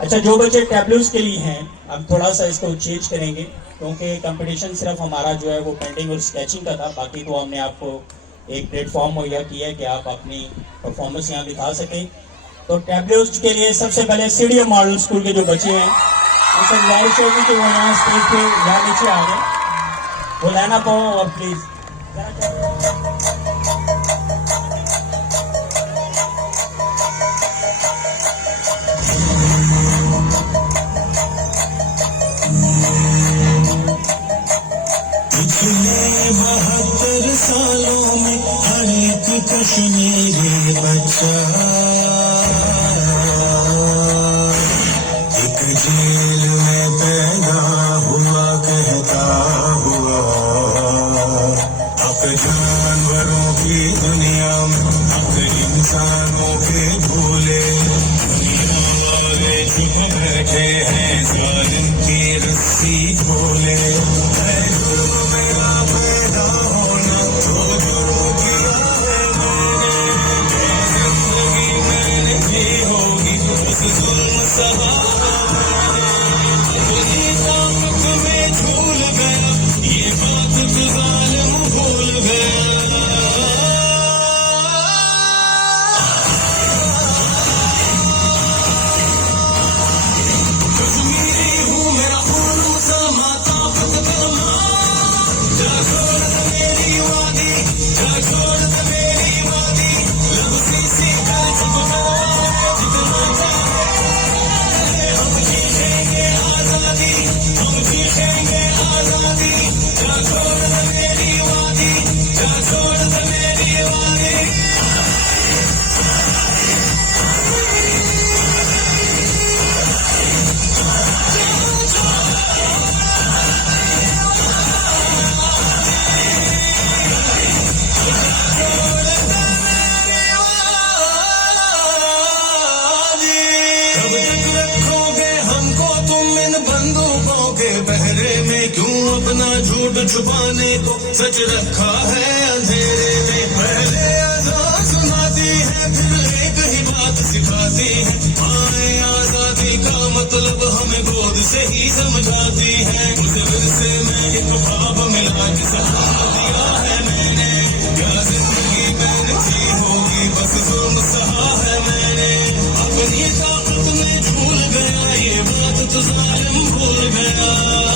अच्छा, जो बच्चे टैबलेट्स के लिए हैं, अब थोड़ा सा इसको चेंज करेंगे क्योंकि कंपटीशन सिर्फ हमारा जो है वो पेंटिंग और स्केचिंग का था। बाकी तो हमने आपको एक प्लेटफॉर्म मुहैया किया है कि आप अपनी परफॉर्मेंस यहाँ दिखा सकें। तो टैबलेट्स के लिए सबसे पहले सीडीएम मॉडल स्कूल के जो बच्चे हैं उनसे गुजारिश होगी कि वो यहाँ स्टेज पे यहाँ नीचे आ गए, वो लाना पाओ और प्लीज़ पिछले 72 सालों में हर एक कश्मीरी बच्चा एक जेल में पैदा हुआ कहता हुआ, हक जानवरों की दुनिया में हक इंसानों के भूले चुप बैठे हैं जालिम की रस्सी खोले। अपना झूठ छुपाने को सच रखा है अंधेरे में। पहले आजाद सुनाती है फिर एक ही बात सिखाती है, आए आजादी का मतलब हमें गोद से ही समझाती है। उसे विरसे में एक भाव मिला के सहारा दिया है मैंने, क्या जिंदगी मैंने जी होगी बस जुल्म सहा है मैंने। अपनी ताकत में झूल गया ये बात तो जालिम भूल गया।